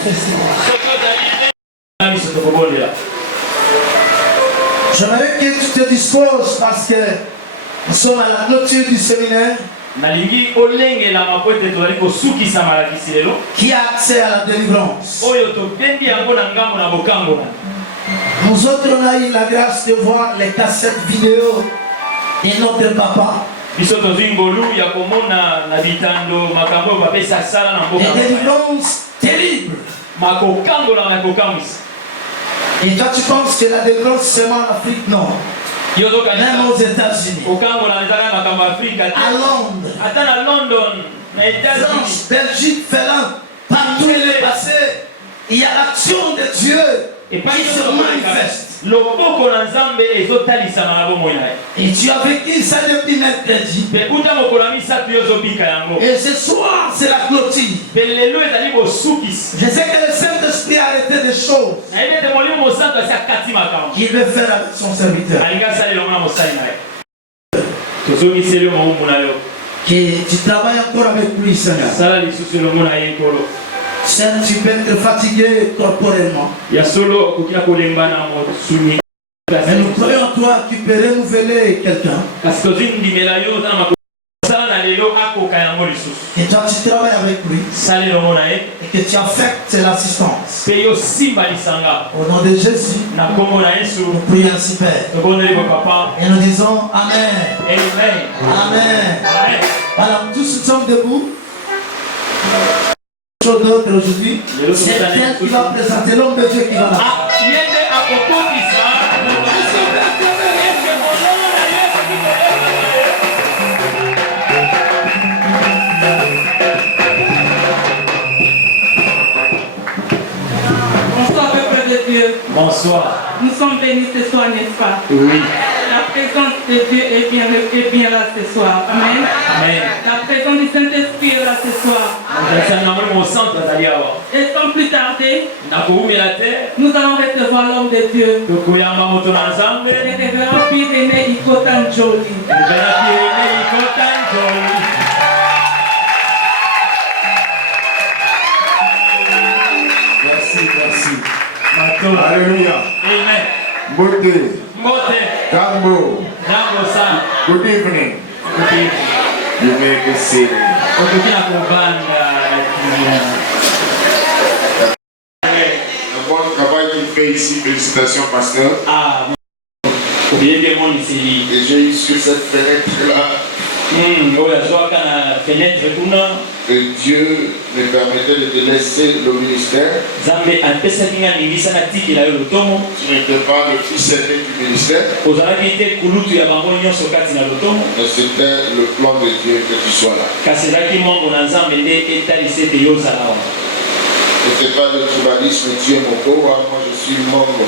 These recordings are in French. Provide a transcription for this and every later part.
manifester. J'aimerais que tu te disposes parce que nous sommes à la clôture du séminaire. Qui a accès à la délivrance. Nous autres, on a eu la grâce de voir les cassettes vidéo de notre papa. Des délivrances terribles. Et toi, tu penses que la délivrance c'est seulement en Afrique? Non. Même aux États-Unis. À Londres. France, Belgique, Finlande. Partout où il est passé, il y a l'action de Dieu qui se manifeste. Et tu as vécu ça depuis mercredi. Et ce soir, c'est la clôture. Je sais que le Saint-Esprit a arrêté des choses qu'il veut faire avec son serviteur. Que tu travailles encore avec lui, Seigneur. Certes, tu peux être fatigué corporellement. Mais nous croyons en toi, tu peux renouveler quelqu'un. Et toi, tu travailles avec lui. Et que tu affectes l'assistance. Au nom de Jésus, nous prions ainsi, Père. Et nous disons Amen. Amen. Amen. Alors, tous nous sommes debout. Chose d'autre aujourd'hui, c'est quelqu'un qui va présenter l'homme de Dieu qui va là. Bonsoir, peuple de Dieu. Bonsoir. Nous sommes bénis ce soir, n'est-ce pas? Oui. La présence de Dieu est bien là ce soir. Amen. Amen. La présence du Saint-Esprit est là ce soir. Et sans plus tarder, nous allons recevoir l'homme de Dieu. Le révérend Pyrénées Ikotan Jolie. Merci. Alléluia. Amen. Beauté. Gambo. Good evening. You may be seated. Un bon travail qu'il fait ici. Félicitations, pasteur. Et j'ai eu sur cette fenêtre-là. Et Dieu me permettait de te laisser le ministère. Tu n'étais pas le fils aîné du ministère. Mais c'était le plan de Dieu que tu sois là. Ce n'était pas le tribalisme, tu es mon moi je suis membre.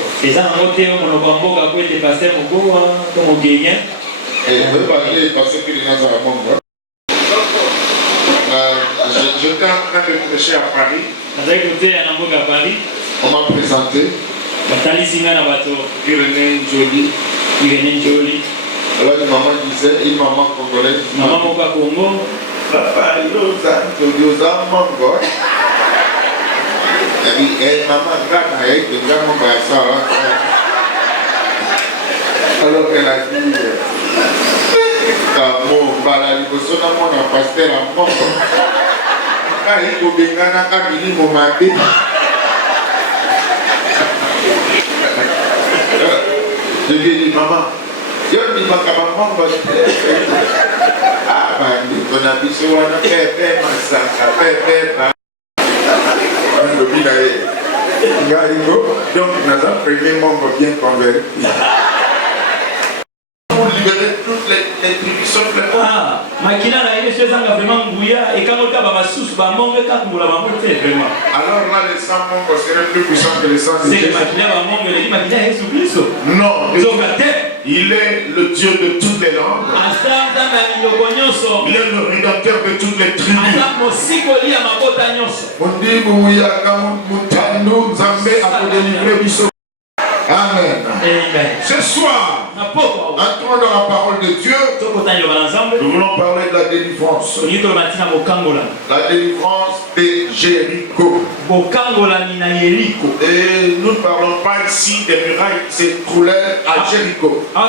Et je veux parler parce que les gens sont membre. J'étais en train de prêcher à Paris. On m'a présenté Pyrénées Jolie. Alors une maman disait, une maman congolaise. Papa, il y a mango. Elle dit, maman, alors qu'elle a dit, mon balali, vous êtes mon pasteur à mon. Je lui ai dit, maman, je lui ai dit, donc, nous avons premier membre bien converti. Pour libérer toutes les tribus sauf les pauvres. Alors là, les 100 membres seraient plus puissants que les 100 de Jésus. Non, il est le Dieu de toutes les langues. Il est le rédempteur de toutes les tribus. Amen. Ce soir, Entrons dans la parole de Dieu. Nous voulons parler de la délivrance. La délivrance de Jéricho. Et nous ne parlons pas ici des murailles qui s'écroulaient à Jéricho. Nous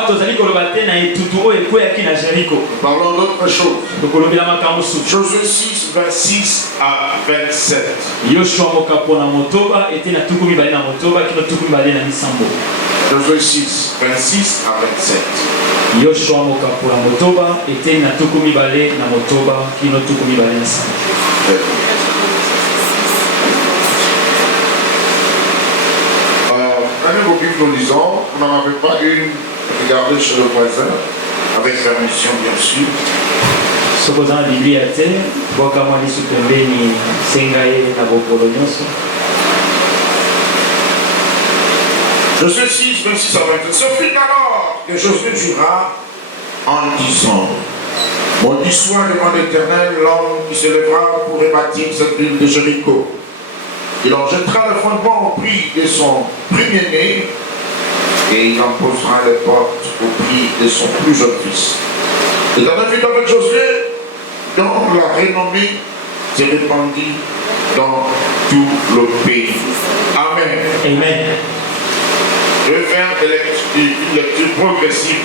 parlons d'autre chose. Josué 6, 26 à 27. Josué 6, 26 à 27. Nous lisons, vous n'en avez pas une, regardez chez le voisin, avec permission bien sûr. Josué 6, 26 à 27. Ce fut alors que Josué jura en disant: maudit soit devant l'Éternel l'homme qui se lèvera pour rebâtir cette ville de Jéricho. Il en jettera le fondement au prix de son premier-né et il en posera les portes au prix de son plus jeune fils. L'Éternel fut avec Josué, dont la renommée se répandit dans tout le pays. Amen. Amen. Je vais faire une lecture progressive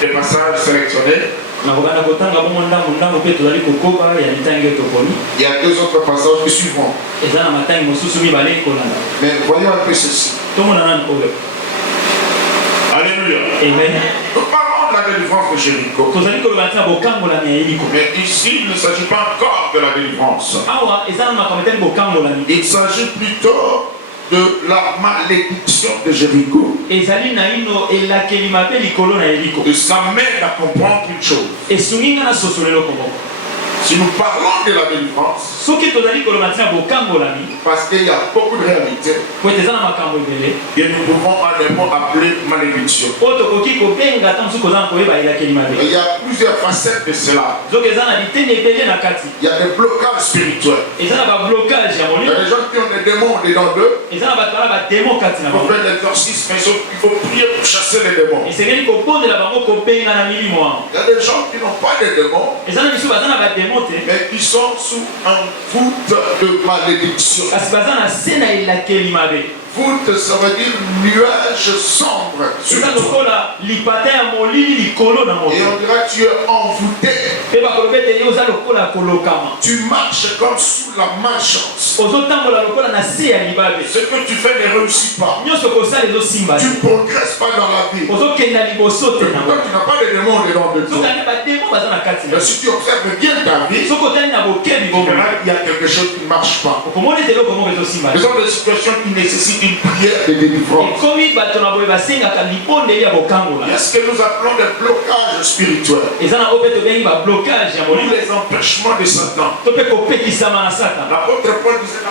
des passages sélectionnés. Il y a deux autres passages qui suivront. Mais voyons un peu ceci. Alléluia. Amen. Nous parlons de la délivrance de Jéricho. Mais ici, il ne s'agit pas encore de la délivrance. Il s'agit plutôt de la malédiction de Jéricho. Et ça m'aide à comprendre une chose. Si nous parlons de la délivrance, parce qu'il y a beaucoup de réalités, et nous pouvons en un mot appeler malédiction. Il y a plusieurs facettes de cela. Il y a des blocages spirituels. Il y a des gens qui ont des démons dedans d'eux. Il faut faire l'exorcisme, mais il faut prier pour chasser les démons. Il y a des gens qui n'ont pas de démons, mais qui sont sous un voûte de malédiction. Voûte, ça veut dire nuage sombre. Et on dirait que tu es envoûté. Tu marches comme sous la malchance. Ce que tu fais ne réussit pas. Tu ne progresses pas dans la vie. Toi, tu n'as pas de démons dedans de toi. Mais si tu observes bien ta vie, il y a quelque chose qui ne marche pas. Ce sont des situations qui nécessitent une prière de délivrance. Qu'est-ce que nous appelons des blocages spirituels? Ou les empêchements de Satan. L'apôtre Paul disait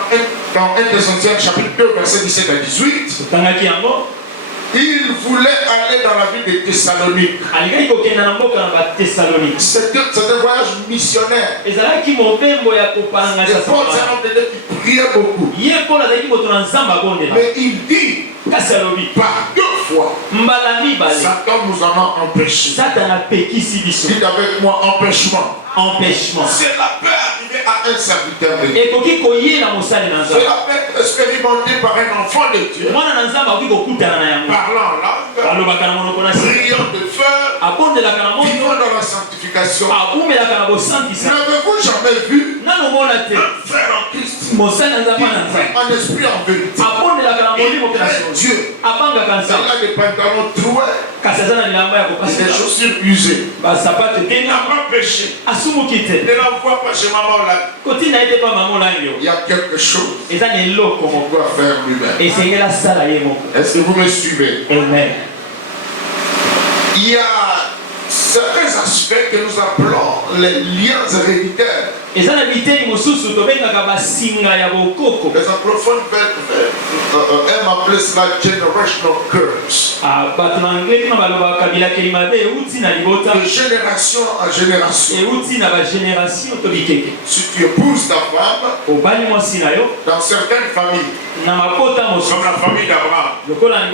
dans 1 Thessaloniciens chapitre 2 verset 17 à 18, il voulait aller dans la ville de Thessalonique. C'était un voyage missionnaire. Et Paul s'est entendu qu'il priait beaucoup. Mais il dit par deux fois, Satan nous en a empêché. Dites avec moi, empêchement. C'est la peur arrivée à un serviteur de Dieu. Cela peut être expérimenté par un enfant de Dieu. Parlant en langue, priant de feu, vivant dans la sanctification. N'avez-vous jamais vu un frère en Christ qui prie en esprit en vérité? Il craint Dieu. Il a des pantalons troués, des chaussures usées. Il n'a pas péché. Ne l'envoie pas chez maman là. Il y a quelque chose qu'on doit faire lui-même. Est-ce que vous me suivez? Amen. Il y a certains aspects que nous appelons les liens héréditaires. Les anglophones aime appeler cela generational curse. De génération en génération. Si tu épouses ta femme, dans certaines familles, comme la famille d'Abraham, la femme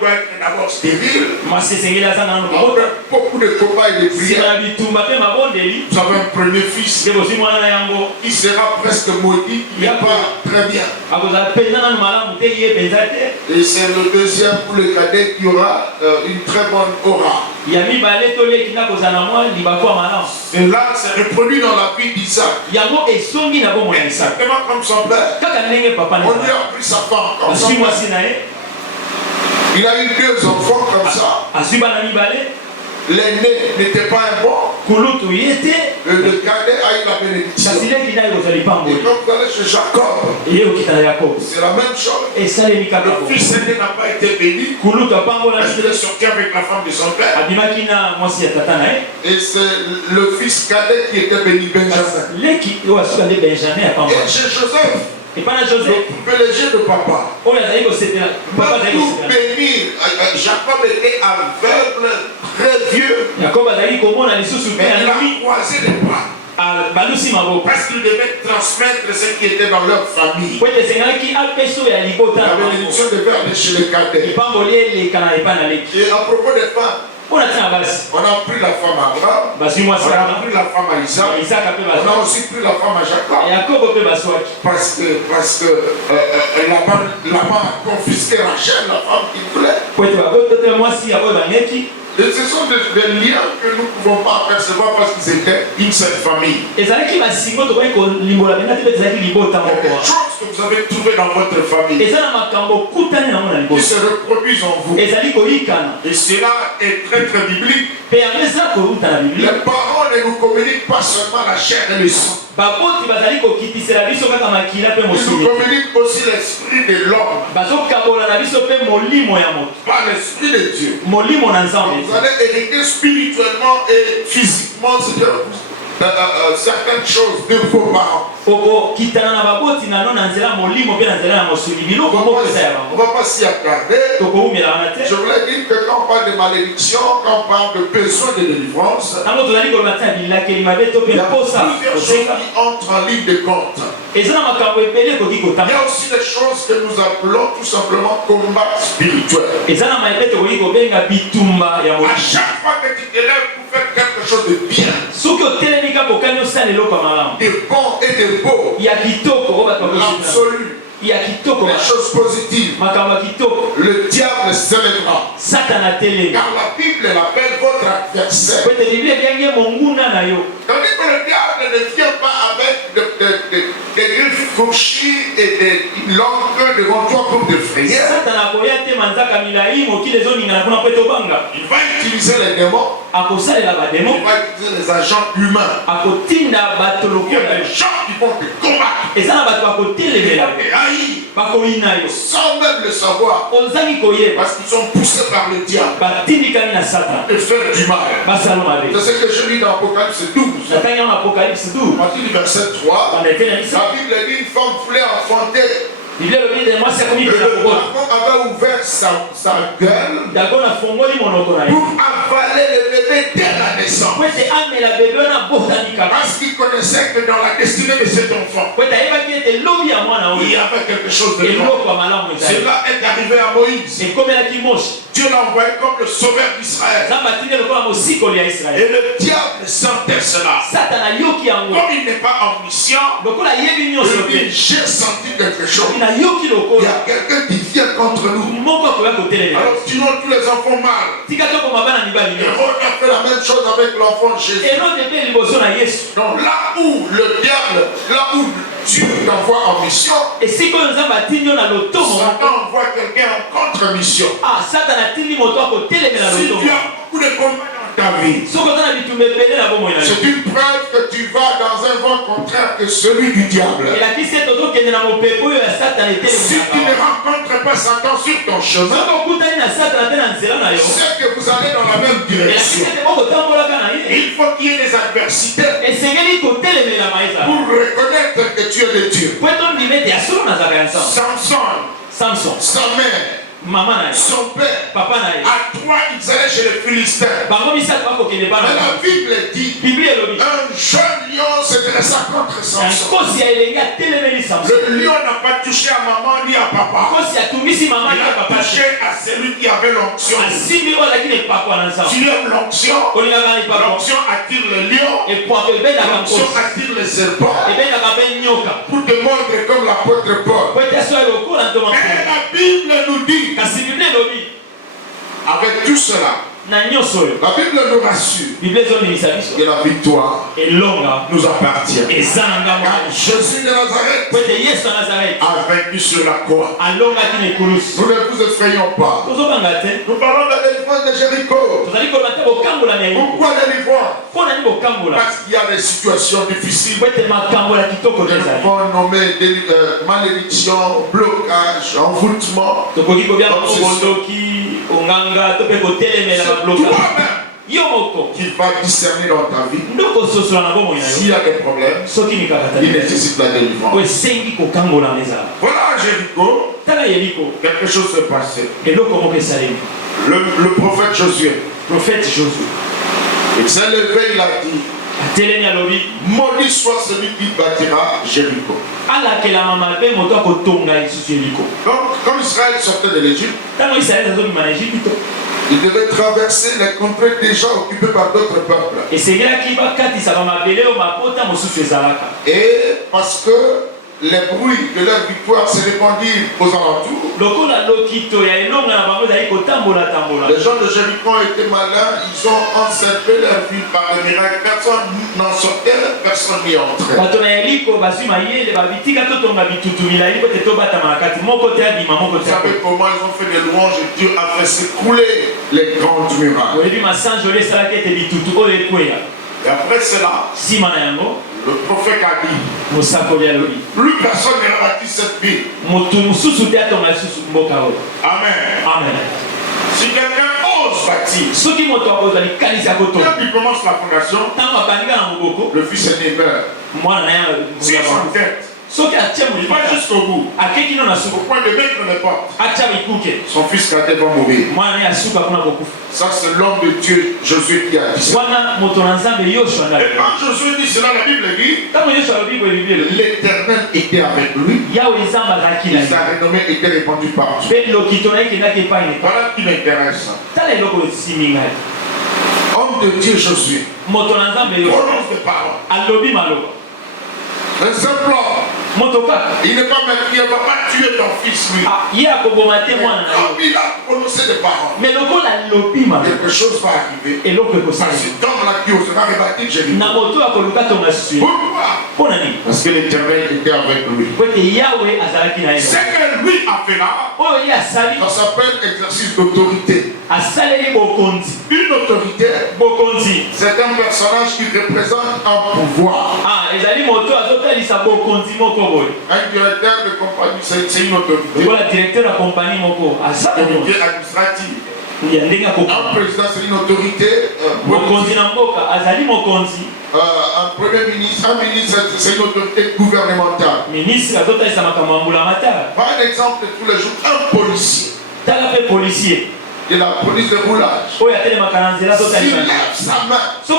doit être d'abord stérile. Après beaucoup de combats et de prières, vous avez un premier fils, il sera presque maudit, il n'est pas très bien. Et c'est le deuxième pour le cadet qui aura une très bonne aura. Et là, c'est reproduit dans la vie d'Isaac. Exactement comme son père. On lui a pris sa femme comme ça. Il a eu 2 enfants comme ça. L'aîné n'était pas un bon. Le cadet a eu la bénédiction. Et quand vous allez chez Jacob, c'est la même chose. Le fils aîné n'a pas été béni. Parce qu'il est sorti avec la femme de son père. Et c'est le fils cadet qui était béni, Benjamin. Et chez Joseph, le privilégié de papa. Pas tout bénir. Jacob était aveugle, très vieux. Mais il a croisé les bras. Parce qu'il devait transmettre ce qui était dans leur famille. La bénédiction devait aller chez les cadets. Et à propos des femmes, on a pris la femme à Abraham, on a pris la femme à Isaac, on a aussi pris la femme à Jacob. Parce que Laban a confisqué Rachel, la femme qu'il voulait. Et ce sont des liens que nous ne pouvons pas percevoir parce qu'ils étaient une seule famille. Il y a des choses que vous avez trouvées dans votre famille qui se reproduisent en vous. Et cela est très très biblique. Les parents ne nous communiquent pas seulement la chair et le sang. Ils nous communiquent aussi l'esprit de l'homme. Pas l'esprit de Dieu. Vous allez hériter spirituellement et physiquement certaines choses de vos parents. On ne va pas s'y attarder. Je voulais dire que quand on parle de malédiction, quand on parle de besoin de délivrance, il y a plusieurs choses qui entrent en ligne de compte. Il y a aussi des choses que nous appelons tout simplement combat spirituel. À chaque fois que tu te lèves pour faire quelque chose de bien, de bon et de beau, l'absolu, les choses positives, le diable célébrera. Car la Bible l'appelle votre adversaire. Tandis que le diable ne vient pas avec des griffes fourchues et des longues queues devant toi pour te frayer. Il va utiliser les démons. Il va utiliser les agents humains. Il y a des gens qui vont te combattre. Ils vont te haïr. Sans même le savoir. Parce qu'ils sont poussés par le diable. De faire du mal. C'est ce que je lis dans Apocalypse 12. À partir du verset 3. La Bible dit une femme voulait enfanter. Le dragon avait ouvert sa gueule pour avaler le bébé dès la naissance. Parce qu'il connaissait que dans la destinée de cet enfant, il y avait quelque chose de mal. Cela est arrivé à Moïse. Dieu l'a envoyé comme le sauveur d'Israël. Et le diable sentait cela. Comme il n'est pas omniscient, il dit j'ai senti quelque chose. Il y a quelqu'un qui vient contre nous. Alors sinon tous les enfants mâles. Hérode a fait la même chose avec l'enfant Jésus. Donc là où le diable, là où Dieu t'envoie en mission, Satan envoie quelqu'un en contre-mission. Si tu as beaucoup de combats dans ta vie, c'est une preuve que tu vas dans un vent contraire que celui du diable. Si tu ne rencontres pas Satan sur ton chemin, c'est que vous allez dans la même direction. Il faut qu'il y ait des adversités pour reconnaître que tu es de Dieu. Samson, Samson. Sa mère. Maman nae. Son père. Papa nae. À 3 ils allaient chez les Philistins. Mais la Bible dit un jeune lion se dressa contre Samson. Le lion n'a pas touché à maman ni à papa. Il a touché à celui qui avait l'onction. Tu aimes l'onction. L'onction attire le lion. L'onction attire les serpents. Pour te montrer comme l'apôtre Paul. Mais la Bible nous dit avec tout cela, la Bible nous rassure que la victoire nous appartient. Car Jésus de Nazareth a vaincu sur la croix. Nous ne vous effrayons pas. Nous parlons de la délivrance de Jéricho. Pourquoi délivrance? Parce qu'il y a des situations difficiles. Nous pouvons nommer malédiction, blocage, envoûtement. Qui va discerner dans ta vie s'il y a des problèmes, il nécessite la délivrance. Voilà Jéricho, quelque chose s'est passé. Le prophète Josué, il s'est levé, il a dit, maudit soit celui qui bâtira Jéricho. Donc, comme Israël sortait de l'Égypte, il devait traverser les contrées déjà occupées par d'autres peuples. Et parce que les bruits de leur victoire se répandirent aux alentours, les gens de Jéricho étaient malins, ils ont encerclé leur ville par le miracle. Personne n'en sortait, personne n'y entrait. Vous savez comment ils ont fait des louanges et Dieu a fait s'écrouler les grandes murailles. Et après cela, le prophète a dit, plus personne ne bâtit cette ville. Amen. Si quelqu'un ose bâtir, quand il commence la fondation, le fils aîné meurt. Si il s'entête, il va jusqu'au bout. Au point de mettre les portes, son fils cadet va mourir. Ça, c'est l'homme de Dieu, Josué, qui a dit ça. Et quand Josué dit cela, la Bible dit, l'Éternel était avec lui. Sa renommée était répandue partout. Voilà qui m'intéresse. Homme de Dieu, Josué, prononce des paroles. Un simple homme. Il n'est pas maître, il ne va pas tuer ton fils, lui. Il a prononcé des paroles. Quelque chose va arriver. Parce que cet homme-là qui osera rebâtir Jéricho. Pourquoi? Parce que l'Éternel était avec lui. Ce que lui a fait là, ça s'appelle exercice d'autorité. Une autorité, c'est un personnage qui représente un pouvoir. Un directeur de compagnie, c'est une autorité. Autorité administrative. Un président, c'est une autorité. Un premier ministre, c'est une autorité gouvernementale. Par exemple, tous les jours, un policier de la police de roulage, s'il lève sa main, il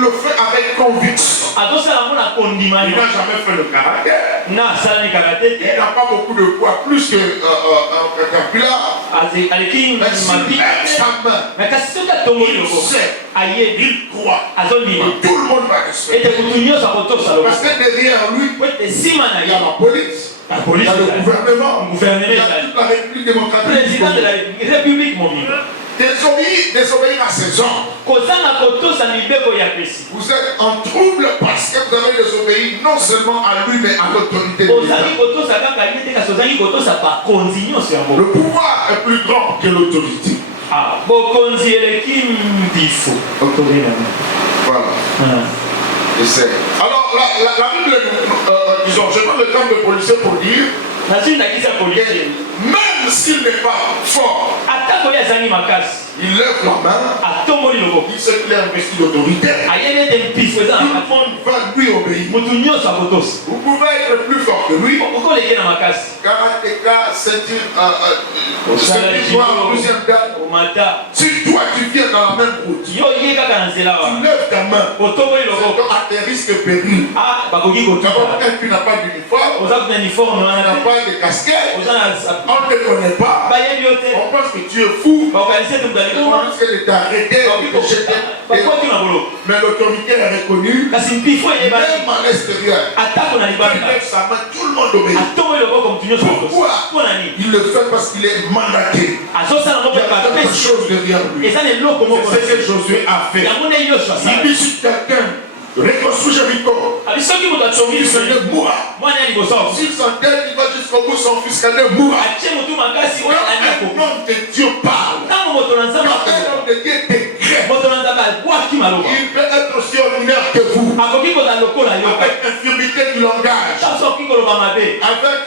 le fait avec conviction. Il n'a jamais fait le caractère. Il n'a pas beaucoup de poids, plus que un caterpillar. Mais s'il lève sa main, il sait, il croit que tout le monde va respecter. Parce que derrière lui, il y a la police. Il y a le gouvernement, il y a toute la République démocratique. Président de la République, mon ami. Désobéir à ses ordres. Vous êtes en trouble parce que vous avez désobéi non seulement à lui, mais à l'autorité de l'État. Le pouvoir est plus grand que l'autorité. Voilà. Alors, la Bible, disons, je prends le terme de policier pour dire, même s'il n'est pas fort, il lève la main, il sait qu'il est investi d'autorité. Tout le monde va lui obéir. Vous pouvez être plus fort fort que lui. Karatéka, c'est une deuxième dame. Si toi tu viens dans la même route, tu lèves ta main, c'est à tes risques et périls. D'abord, quand tu n'as pas d'uniforme, tu n'as pas de casquette, on ne te connaît pas, on pense que tu es fou, on pense qu'elle est arrêtée, mais l'autorité est reconnue, même à l'extérieur. Il lève sa main, tout le monde obéit. Pourquoi? Il le fait parce qu'il est mandaté. Il y a quelque chose derrière lui. C'est ce que Josué a fait. Il dit si quelqu'un reconstruit Jéricho, il se lève mourra. S'il s'entête, il va jusqu'au bout, son fils cadet mourra. Quand un homme de Dieu parle, quand un homme de Dieu décrète, il peut être aussi ordinaire que vous, avec infirmité du langage, avec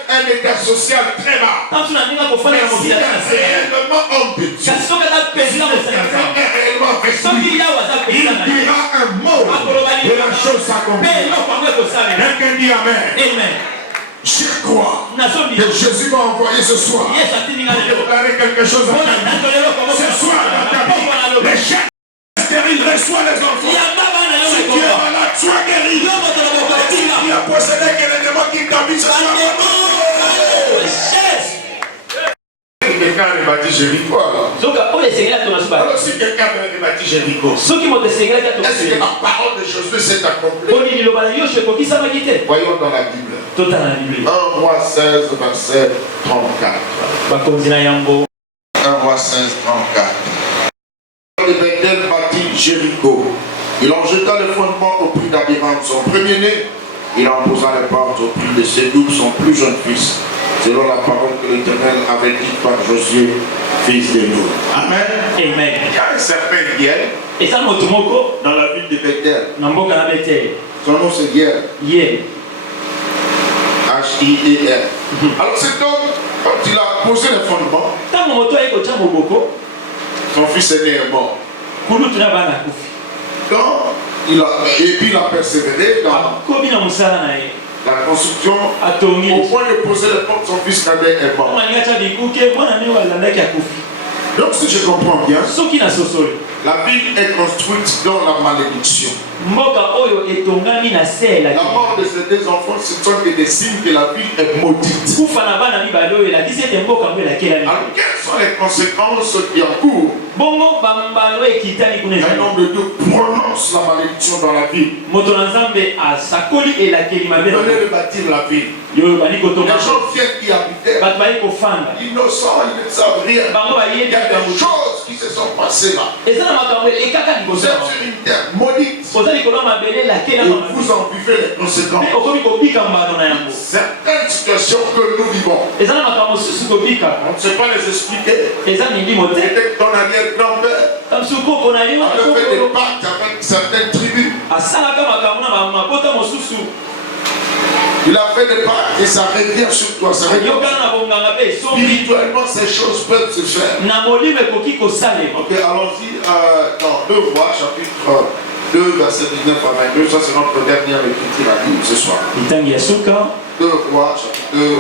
un état social très bas. Mais s'il est réellement homme de Dieu, s'il est réellement respecté, il dira un mot et la chose s'accomplit. Quelqu'un dit Amen. Je crois que Jésus m'a envoyé ce soir pour déclarer quelque chose à quelqu'un. Ce soir, dans ta vie, les gens stériles reçoivent les enfants. Si tu es malade, sois guéri. Il a possédé que les démons qui t'habitent ce soir. Quelqu'un a rebâti Jéricho. Alors si quelqu'un a rebâti Jéricho, est-ce que la parole de Josué s'est accomplie? Voyons dans la Bible. 1 Roi 16, verset 34. 1 Roi 16, 34. Le Bethel bâtit Jéricho. Il en jeta le fondement au prix d'Abiram, son premier-né. Il en posa les portes au prix de Sédouk, son plus jeune fils, selon la parole que l'Éternel avait dite par Josué, fils de Nun. Amen. Amen. Il y a un certain Hiel dans la ville de Bethel. Son nom c'est Hiel. H-I-E-L. Alors cet homme, quand il a posé les fondements, son fils aîné est mort. Et puis il a persévéré dans la construction au point de poser les portes, son fils cadet est mort. Donc si je comprends bien, la ville est construite dans la malédiction. La mort de ces deux enfants, ce sont des signes que la ville est maudite. Alors quelles sont les conséquences qui encourent? Un homme de Dieu prononce la malédiction dans la ville. Venez de bâtir la ville. Les gens viennent y habiter. Innocents, ils ne savent rien. Il y a des choses qui se sont passées là. Vous êtes sur une terre maudite. Et vous en vivez les conséquences. Certaines situations que nous vivons, on ne sait pas les expliquer. Peut-être ton arrière-grand-père avait fait des pactes avec certaines tribus. Il a fait des pactes et ça revient sur toi. Ça revient. Spirituellement, ces choses peuvent se faire. Ok, allons-y dans 2 Rois, chapitre 2, verset 19 à 22. Ça, c'est notre dernière écriture à lire ce soir. 2 Rois, chapitre 2,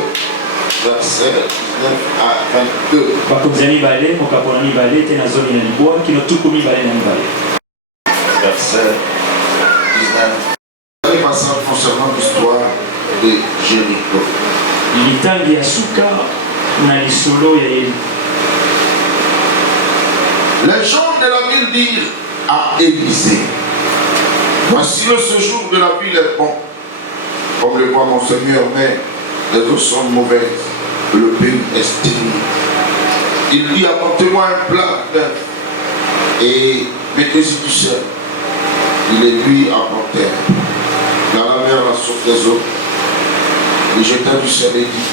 verset 19 à 22. Verset 19. Un passage concernant l'histoire de Jéricho. Les gens de la ville dirent à Élisée, voici le séjour de la ville est bon, comme le voit mon Seigneur, mais les eaux sont mauvaises, le pays est stérile. Il dit, apportez-moi un plat d'œuf et mettez-y du sel. Il les lui apportèrent. Dans la mer, la source des eaux, il jeta du sel et dit,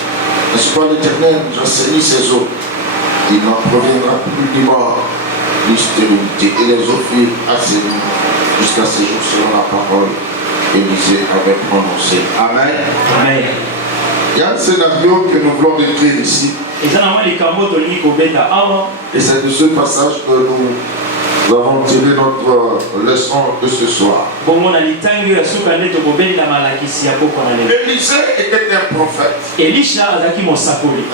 n'est-ce pas l'Éternel, j'assainis ces eaux. Il n'en proviendra plus du mort, ni stérilité. Et les eaux furent assainies jusqu'à ce jour selon la parole qu'Élisée avait prononcée. Amen. Amen. Il y a un scénario que nous voulons décrire ici. Et c'est de ce passage que nous Nous avons tiré notre leçon de ce soir. Élisée était un prophète.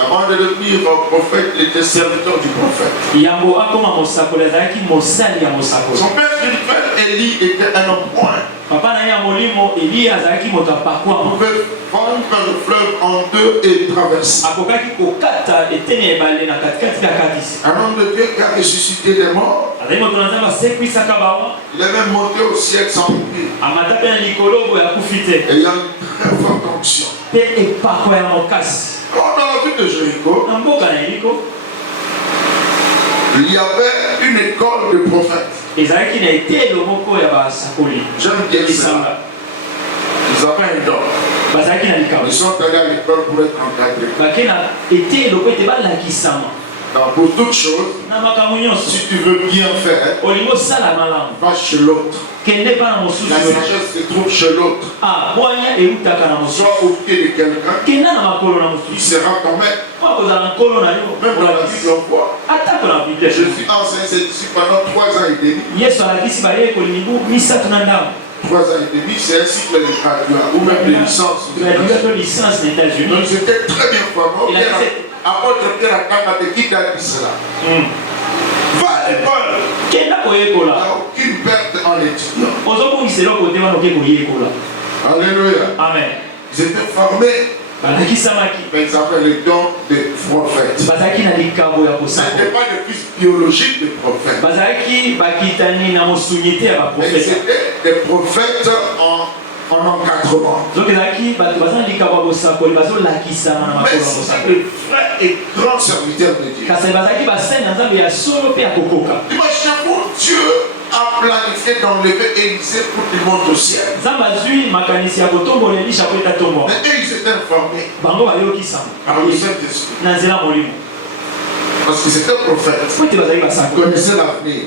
Avant de devenir prophète, il était serviteur du prophète. Son père spirituel, Élie, était un homme point. Il pouvait prendre le fleuve en deux et traverser. Un homme de Dieu qui a ressuscité des morts. Il est même monté au ciel sans mourir. Et il y a une très forte onction. Dans la ville de Jéricho, il y avait une école de prophètes. J'aime bien ça. Ils avaient un don. Ils sont allés à l'école pour être encadrés. Donc pour toute chose, si tu veux bien faire, va chez l'autre. La sagesse se trouve chez l'autre. Sois au pied de quelqu'un, il sera ton maître. Même dans la Bible, on voit. Jésus enseigne ses disciples pendant 3 ans et demi. 3 ans et demi, c'est un cycle de graduat ou même de licence. Donc ils étaient très bien formés. Apôtre Pierre Akanga te quitte à cela. Va à l'école. Il n'y a aucune perte en étudiant. Alléluia. Amen. Ils étaient formés. Mais ils avaient le don de prophète. Ce n'était pas le fils biologique de prophète. Mais c'était des prophètes en encadrement. Mais c'est le vrai et grand serviteur de Dieu. Imaginez-vous, Dieu a planifié d'enlever Élisée pour qu'il monte au ciel. Mais eux, ils étaient informés par le Saint-Esprit. Parce que c'était un prophète. Ils connaissaient l'avenir.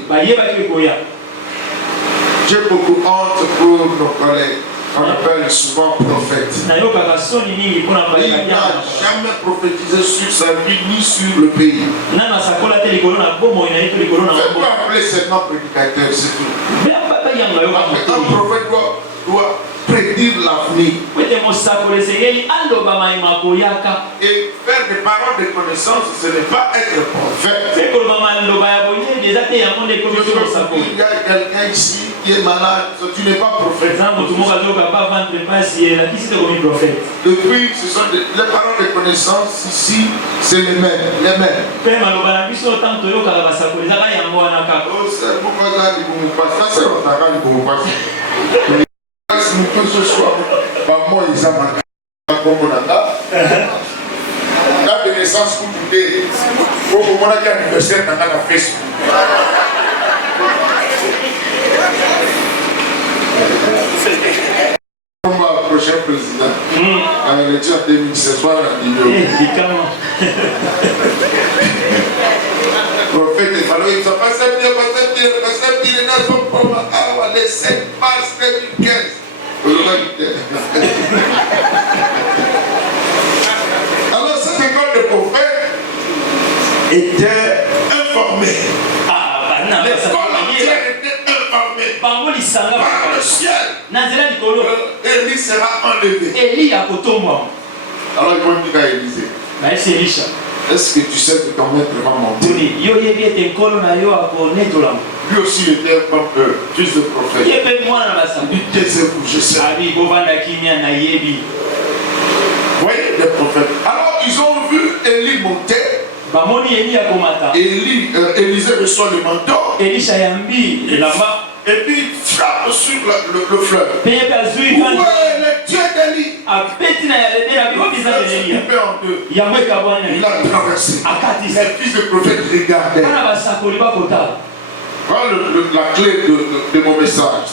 J'ai beaucoup honte pour nos collègues. On appelle souvent prophète. Il n'a jamais prophétisé sur sa vie ni sur le pays. Faites-moi appeler seulement prédicateur, c'est tout. Un prophète doit prédire l'avenir. Et faire des paroles de connaissance, ce n'est pas être prophète. Il y a quelqu'un ici qui est malade, tu n'es pas prophète. Depuis, ce sont les paroles de connaissance ici, c'est les mêmes. Les mêmes. Ce soir, moi, ils ont date de naissance pour tout pour mon anniversaire dans la Facebook. Comme le prochain président, avec le tir 2016, prophète, il fallait que ça passe bien, les 7 mars 2015. Alors cette école de prophètes était informée. L'école entière était informée par le ciel. Élie sera enlevé. Alors ils vont dire à Élisée, est-ce que tu sais que ton maître va monter? Lui aussi était comme fils de prophète. Taisez-vous, je sais. Voyez les prophètes. Alors ils ont vu Élie monter. Élisée reçoit le manteau. Et puis il frappe sur le fleuve. Où est le Dieu d'Élie? Le fleuve s'est coupé en deux. Il a traversé. Les fils de prophète regardaient. Voilà la clé de mon message.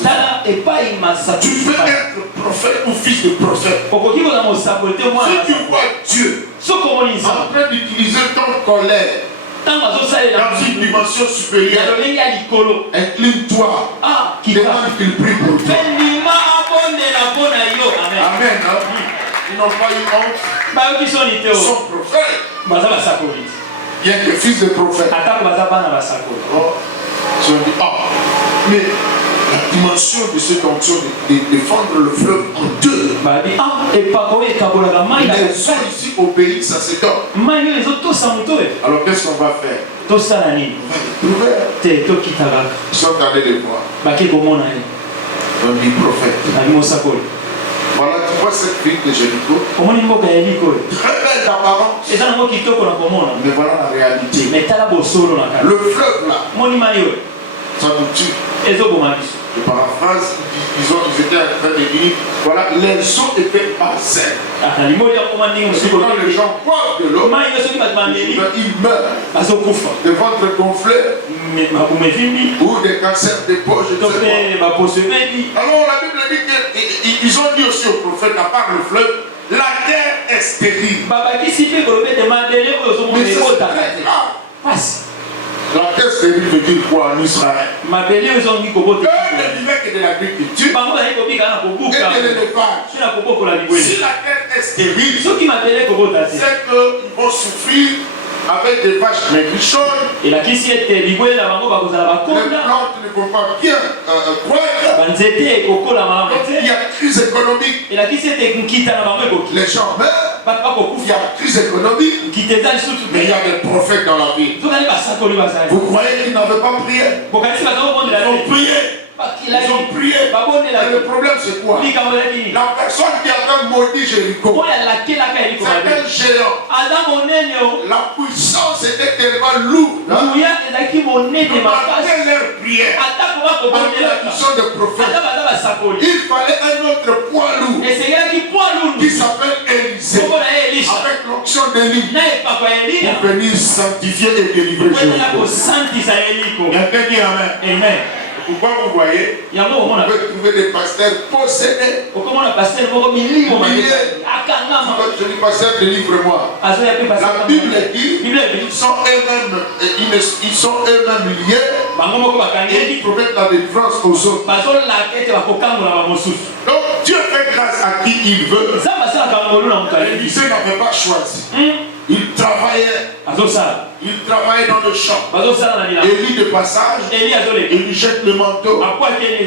Tu peux être prophète ou fils de prophète. Si tu vois Dieu en train d'utiliser ton colère dans une dimension supérieure, incline-toi, demande qu'il prie pour toi. Amen. Ils n'ont pas eu honte. Ils sont prophètes. Bien que fils de prophète. Si on dit, ah, mais la dimension de cette onction de fendre le fleuve en deux. Les gens ici obéissent à cet ordre. Alors qu'est-ce qu'on va faire? On va les trouver. Ils sont allés les voir. On dit prophète. Voilà, tu vois cette ville de Jéricho. Très belle d'apparence. Mais voilà la réalité. Le fleuve là, ça nous tue. Je paraphrase, ils étaient en train de dire, voilà, les eaux étaient malsaines. Quand les gens boivent de l'eau, ils meurent. Des ventres gonflés ou des cancers des poches. Alors la Bible dit qu'ils ont dit aussi au prophète, à part le fleuve, la terre est stérile. Mais c'est très grave. La terre stérile veut dire quoi en Israël? Eux ne vivaient que de l'agriculture et de l'élevage. Si la terre est stérile, c'est qu'ils vont souffrir avec des vaches maigrichonnes. Les plantes ne vont pas bien croître. Il y a crise économique. Les gens meurent. Il y a crise économique. Mais il y a des prophètes dans la vie. Vous croyez qu'ils n'avaient pas prié? Ils ont prié. Ils ont prié. Et le problème c'est quoi? La personne qui avait maudit Jéricho, c'est un géant. La puissance était tellement lourde. Malgré leur prière, malgré la puissance de prophète, il fallait un autre poids lourd qui s'appelle Élisée, avec l'onction d'Élie, pour venir sanctifier et délivrer Jéricho. Quelqu'un dit amen. Pourquoi vous voyez, on peut trouver des pasteurs possédés. Je dis pasteur, délivre-moi. La Bible dit ils sont eux-mêmes liés et ils promettent la délivrance aux autres. Donc Dieu fait grâce à qui il veut. Élisée n'avait pas choisi. Il travaillait. Il travaille dans le champ. Élie de passage. Il jette le manteau.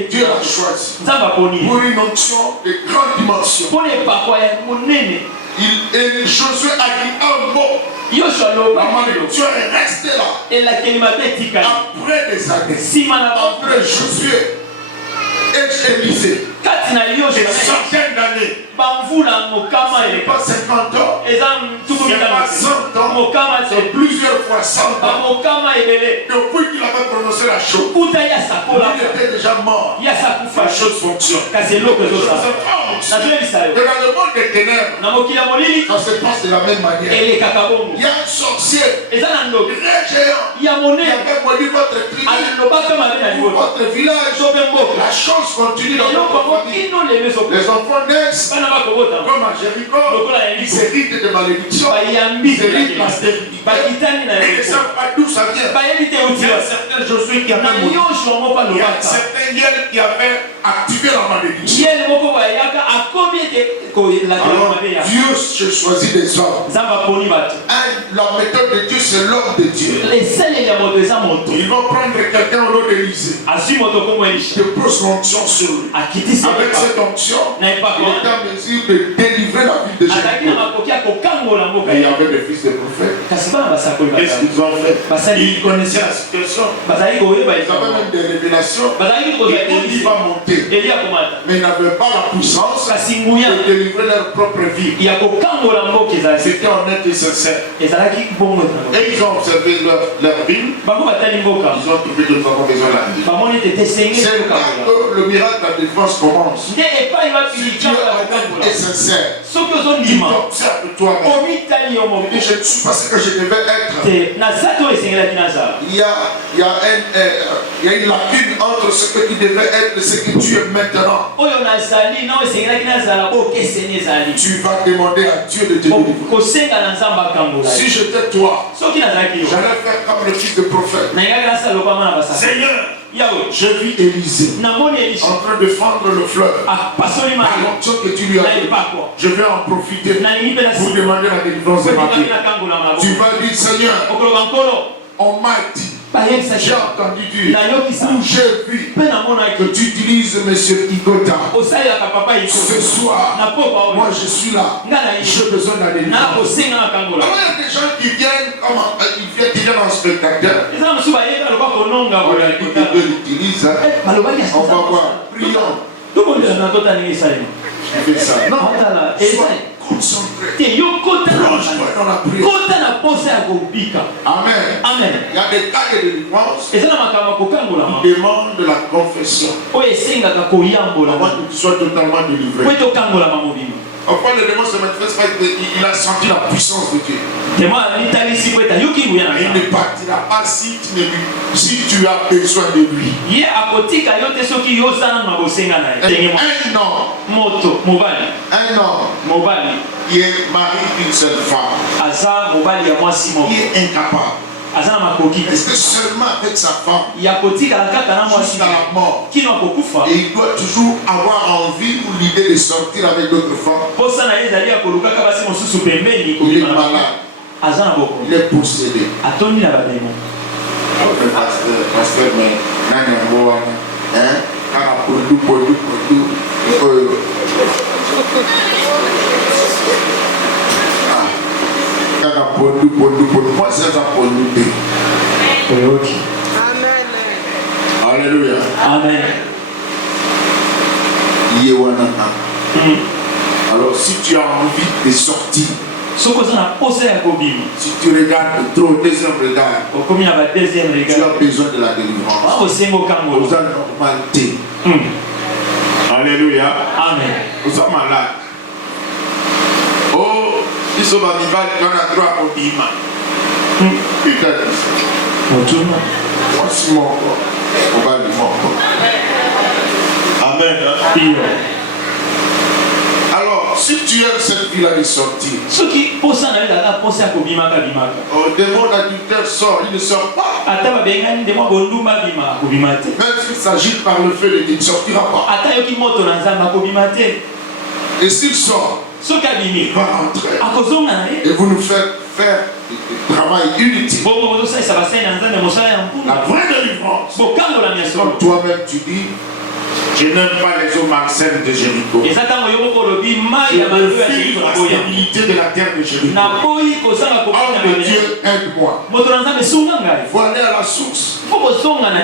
Dieu l'a choisi pour une onction de grande dimension. Josué a dit un mot. La malédiction est restée là. Après des années. Entre Josué et Élisée. Des centaines d'années. C'est pas 50 ans. C'est pas 100 ans. C'est plusieurs fois 100 ans. Depuis qu'il avait prononcé la chose, il était déjà mort. La chose fonctionne. Et dans le monde des ténèbres, ça se passe de la même manière. Il y a un sorcier, très géant, qui avait maudit votre tribu ou votre village. La chose continue dans votre famille. Les enfants naissent comme à Jéricho, ils héritent de malédiction, ils héritent la stérilité. Ils ne savent pas d'où ça vient. Il y a certains Josué qui avaient maudit. Il y a certains Yel qui avaient activé la malédiction. Alors Dieu choisit des hommes. La méthode de Dieu, c'est l'homme de Dieu. Ils vont prendre quelqu'un au nom d'Élisée. De pose l'onction sur lui. Avec cette onction, il est en mesure de délivrer la vie de Jéricho. Et il y avait des fils de prophètes. Qu'est-ce qu'ils ont fait? Ils connaissaient la situation. Ils avaient même des révélations. Et Élie va monter. Mais ils n'avaient pas la puissance de délivrer leur propre vie. C'était honnête et sincère. Et ils ont observé leur ville. Ils ont trouvé que nous avons besoin de la vie. C'est là que le miracle de la défense commence. Si Dieu est sincère, il t'observe toi-même. Et je ne suis pas ce que je devais être. Il y a une lacune entre ce que tu devais être et ce que tu es maintenant. Tu vas demander à Dieu de te délivrer. Si j'étais toi, j'allais faire comme le fils de prophète. Seigneur, je vis Élisée en train de fendre le fleuve. Par l'onction que tu lui as donné, je vais en profiter pour demander la délivrance de ma vie. Tu vas dire, Seigneur, on m'a dit J'ai entendu dire, ou j'ai vu que tu utilises M. Igota. Ce soir, moi je suis là. J'ai besoin d'aller là. Alors il y a des gens qui viennent en spectateur. Il l'utilise. On va voir. Prions. Je fais ça. Non, sois concentré. Dans la prière. Amen. Il y a des cas de délivrance qui demandent de la confession. Avant que tu sois totalement délivré. Pourquoi le démon se manifeste parce qu'il a senti la puissance de Dieu. Il ne partira pas si tu as besoin de lui. Un homme qui est marié d'une seule femme, qui est incapable. Est-ce que seulement avec sa femme jusqu'à la mort, et il doit toujours avoir envie ou l'idée de sortir avec d'autres femmes? Il est malade. Il est possédé. Pasteur, mais moi c'est ça pour nous. Alléluia. Amen. Alors si tu as envie de sortir, si tu regardes trop, deuxième regard, tu as besoin de la délivrance. Vous avez normalité. Alléluia. Amen. Vous êtes malade. Oh, ils sont dans le droit au bima. Voici mon corps. On va le corps. Amen. Alors, si tu aimes cette vie-là de sortir, demande adultère sort, il ne sort pas. Même s'il s'agit par le fait de ne sortira pas. Et s'il sort, il va rentrer et vous nous faites faire du travail inutile. La vraie délivrance, comme toi-même tu dis, je n'aime pas les eaux malsaines de Jéricho. Je refuse la stabilité de la terre de Jéricho. Homme de Dieu, aide-moi. Il faut aller à la source.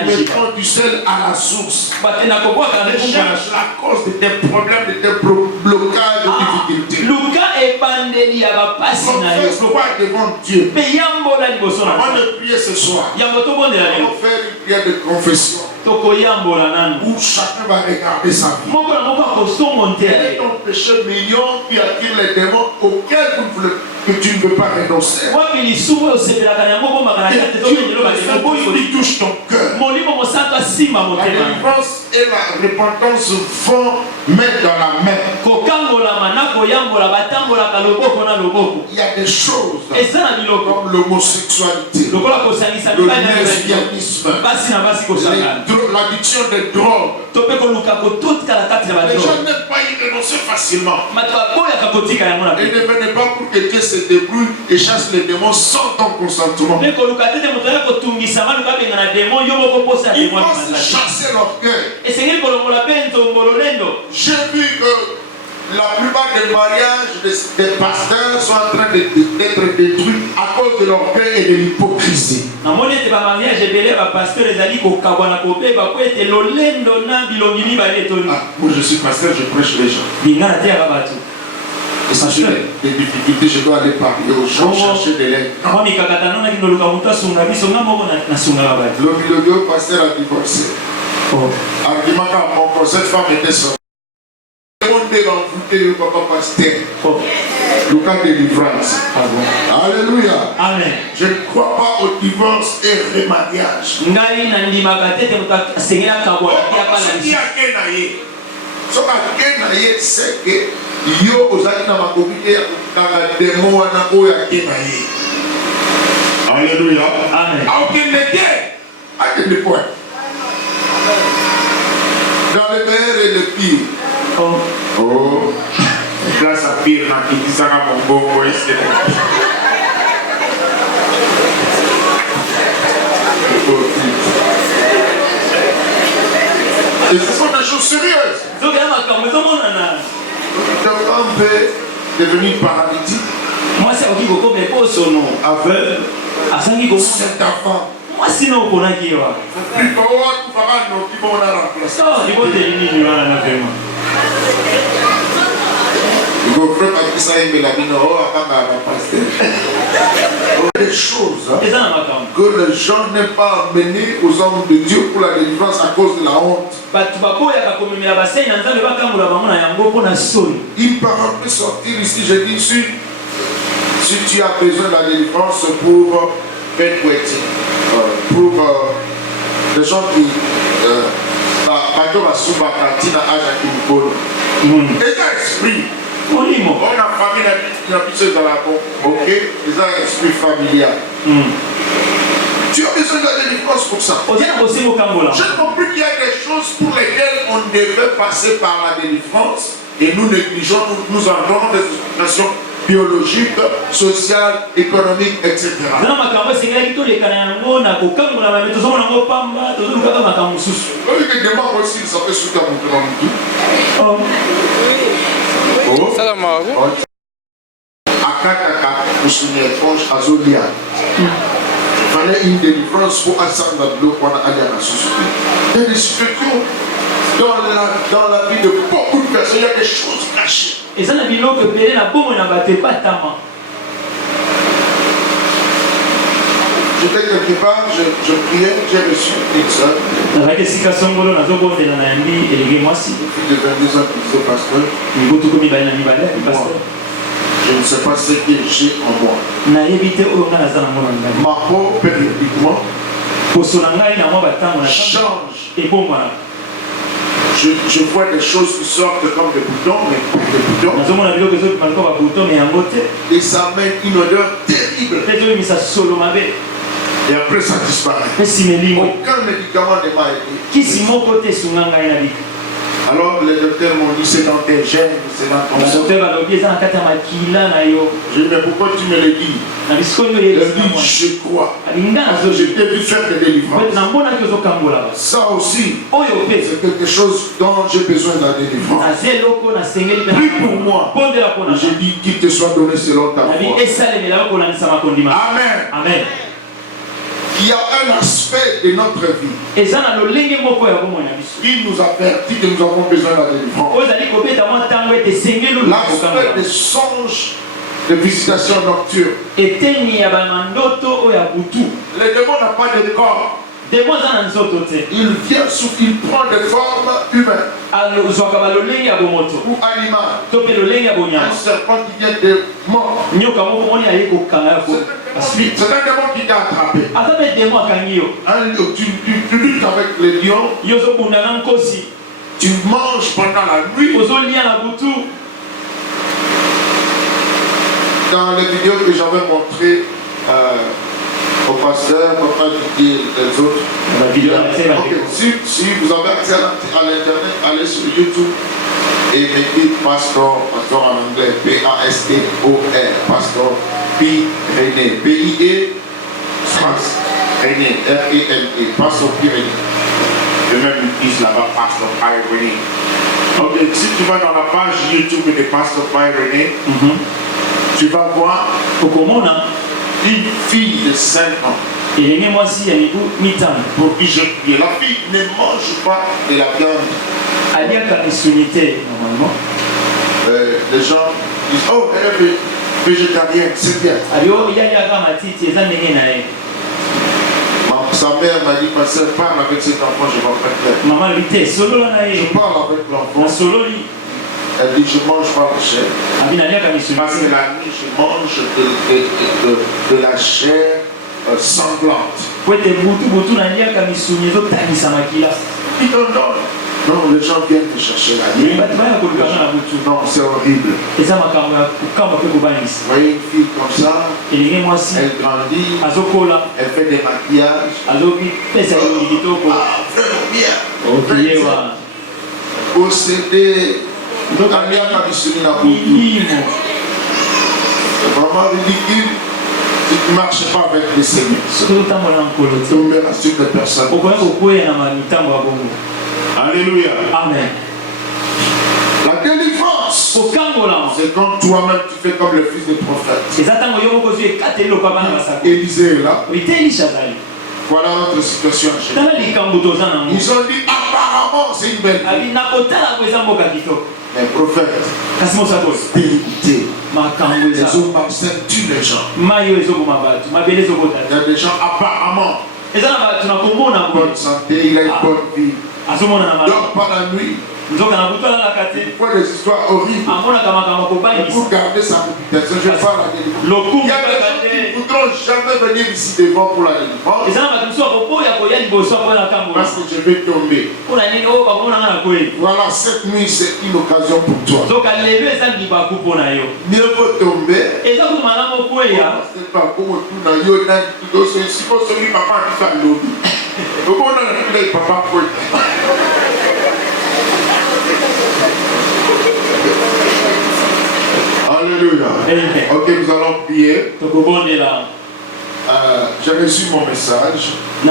Mettons du sel à la source. Je cherche la cause de tes problèmes, de tes blocages, de difficultés. Confesse-toi devant Dieu. Avant de prier ce soir, on va faire une prière de confession où chacun va regarder sa vie. Quel est ton péché mignon qui attire les démons auxquels que tu ne veux pas renoncer? Il touche ton cœur. La délivrance et la repentance vont mettre dans la main. Il y a des choses comme l'homosexualité, le lesbianisme, l'addiction des drogues. Les gens n'aiment pas y renoncer facilement. Et ne venez pas pour que Dieu se débrouille et chasse les démons sans ton consentement. Il faut se chasser l'orgueil. J'ai vu que la plupart des mariages des pasteurs sont en train d'être détruits à cause de l'orgueil et de l'hypocrisie. Moi je suis pasteur, je prêche les gens. Et si j'ai des difficultés, je dois aller parler aux gens, chercher des lettres. Le pasteur a divorcé. Argument à mon corps, cette femme était sortie. Le cas de délivrance. Alléluia. Amen. Je ne crois pas au divorce et remariage. C'est que yo ozaki na makobite na demo wana oyo akenaye. Alléluia. Amen. Akende point. Dans le meilleur et le pire. Oh, grâce à pire, na kitisaka mongongo ese. Et ce sont des choses sérieuses. Quelqu'un peut devenir paralytique. Aveugle. Cet enfant. Des choses que les gens n'aiment pas amener aux hommes de Dieu pour la délivrance à cause de la honte. Une parole peut sortir ici, je dis, si tu as besoin de la délivrance pour bedwetting, pour les gens qui esprit. On a famille dans la bombe, ok? Ils ont un esprit familial. Tu as besoin de la délivrance pour ça. J'ai compris qu'il y a des choses pour lesquelles on devait passer par la délivrance et nous négligeons, nous en donnons des explications biologiques, sociales, économiques, etc. Akataka kusuni éponge azolia. Il fallait une délivrance pour assemble de l'eau pour aller à la source. Il y a des situations dans la vie de beaucoup de personnes, il y a des choses cachées. Et ça n'a pas que Pélé n'a pas tama. J'étais quelque part, je priais, j'ai reçu une soeur. Une fille de 22 ans qui disait pasteur. Je ne sais pas ce que j'ai en moi. Ma peau périodiquement change. Je vois des choses qui sortent comme des boutons, mais des boutons. Et ça amène une odeur terrible. Et après ça disparaît. Aucun médicament ne m'a aidé. Alors les docteurs m'ont dit c'est dans tes gènes, c'est dans ton sang. Je dis mais pourquoi tu me le dis? Il dit je crois. Je t'ai vu faire des délivrances. Ça aussi, c'est quelque chose dont j'ai besoin de la délivrance. Prie pour moi. J'ai dit qu'il te soit donné selon ta foi. Amen. Amen. Il y a un aspect de notre vie. Il nous avertit que nous avons besoin de la délivrance. L'aspect des songes de visitation nocturne. Le démon n'a pas de corps. Il vient il prend des formes humaines ou animales. Un serpent qui vient de mort. C'est un démon qui t'a attrapé. Tu luttes avec les lions. Tu manges pendant la nuit. Dans les vidéos que j'avais montrées au pasteur, papa dit les autres. Si vous avez accès à l'internet, allez sur YouTube et mettez pasteur en anglais, P-A-S-T-O-R, pasteur Pi René, P-I-E, France, René, R-E-N-E, pasteur Pi René. Je même utilise là-bas, pasteur Pi René. Ok, si tu vas dans la page YouTube de pasteur Pi René, tu vas voir une fille de 5 ans. Pour qui je prie. La fille ne mange pas de la viande. Les gens disent oh, elle est végétarienne, c'est bien. Sa mère m'a dit pasteur, parle avec cet enfant, je vais faire clair. Je parle avec l'enfant. Elle dit je mange pas la chair. Parce que la nuit je mange de la chair sanglante. Non, les gens viennent te chercher la nuit. Non, c'est horrible. Vous voyez une fille comme ça, elle grandit, elle fait des maquillages. Vraiment bien. Possédée. C'est vraiment ridicule. Si tu ne marches pas avec les Seigneurs, tu tomberas sur des personnes. Alléluia. Amen. La délivrance, c'est quand toi-même tu fais comme le fils du prophète. Élisée est là. Voilà notre situation. Ils ont dit apparemment c'est une belle vie. Mais prophète, dégoûté. Les hommes m'absènent, tuent les gens. Il y a des gens apparemment bonne santé, il a une bonne vie. Donc pas la nuit. Il faut des histoires horribles. Pour garder sa réputation, je parle à des gens. Il y a des gens qui ne voudront jamais venir ici devant pour la délivrance. Parce que je vais tomber. Voilà, cette nuit c'est une occasion pour toi. Mieux vaut tomber. C'est pas comme tout dans yo si vous celui papa dit ça l'autre. Comment on a le papa pour Alléluia. Ok, nous allons prier. J'ai reçu mon message. Il y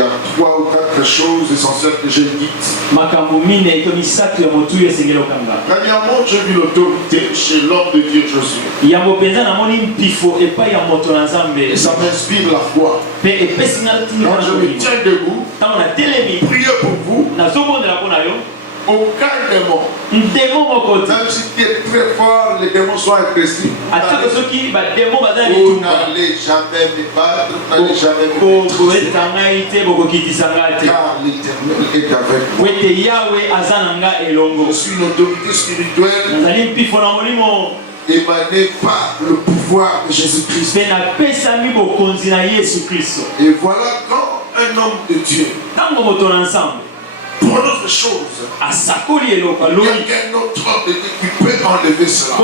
a 3 ou 4 choses essentielles que j'ai dites. Dernièrement, j'ai vu l'autorité chez l'homme de Dieu Josué. Et ça m'inspire la foi. Quand je me tiens debout, priez pour vous. Aucun démon, même si tu es très fort, les démons sont agressifs. Vous n'allez jamais me battre, vous n'allez jamais me maîtriser. Car l'Éternel est avec moi. Je suis une autorité spirituelle émanée par le pouvoir de Jésus-Christ. Et voilà quand un homme de Dieu prononce des choses, il y a un autre homme qui peut enlever cela.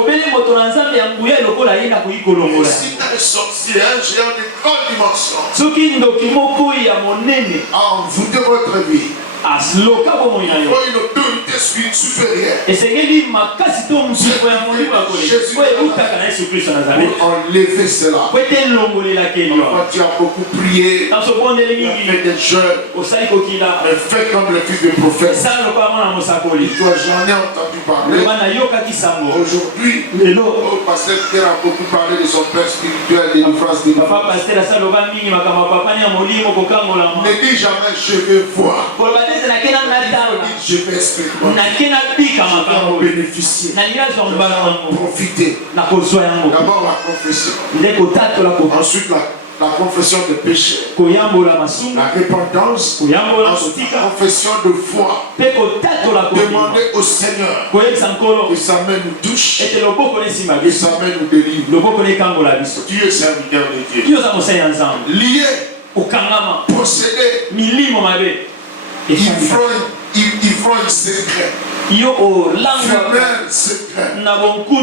Et si tu es sorcier, un géant de grande dimension a envoûté votre vie, il faut une autorité supérieure. Jésus pour enlever cela. Quand tu as beaucoup prié, tu as fait des jeûnes, mais fais comme le fils du prophète. Toi, j'en ai entendu parler. Aujourd'hui, le pasteur Pierre a beaucoup parlé de son père spirituel, de l'enfance de l'enfance. Ne dis jamais je vais voir. Je vais expérimenter. Je vais en bénéficier. Profiter. D'abord la confession. Ensuite la confession de péché. La repentance. Ensuite la confession de foi. Demander au Seigneur que sa main nous touche. Que sa main nous délivre. Dieu est serviteur de Dieu. Lié. Possédé. Ivrogne secret. Femelle secret.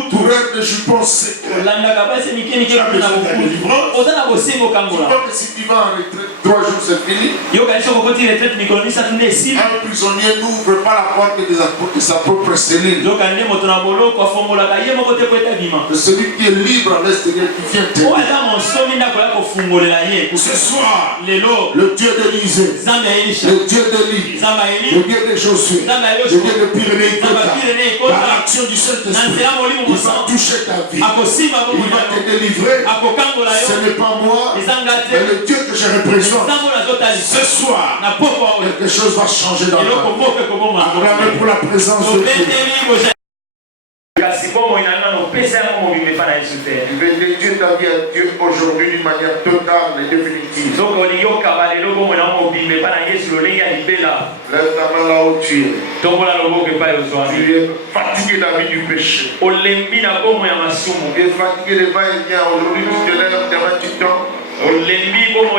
Coureur de jupons secret. Tu vois que si tu vas en retraite 3 jours c'est fini. Un prisonnier n'ouvre pas la porte de sa propre cellule. C'est celui qui est libre à l'extérieur qui vient t'aider. Ce soir, le Dieu d'Élisée, le Dieu d'Élie, le Dieu de Josué, le Dieu de Pyrénées, par l'action du Saint-Esprit, il va toucher ta vie. Il va te délivrer. Ce n'est pas moi, mais le Dieu que je représente. Ce soir, quelque chose va changer dans ta vie. Acclamez pour la présence de Dieu. Tu veux dédier ta vie à Dieu aujourd'hui d'une manière totale et définitive. Lève ta main là où tu es. Tu es fatigué de la vie du péché. Tu es fatigué de va-et-vient. Aujourd'hui tu te lèves, demain tu tombes.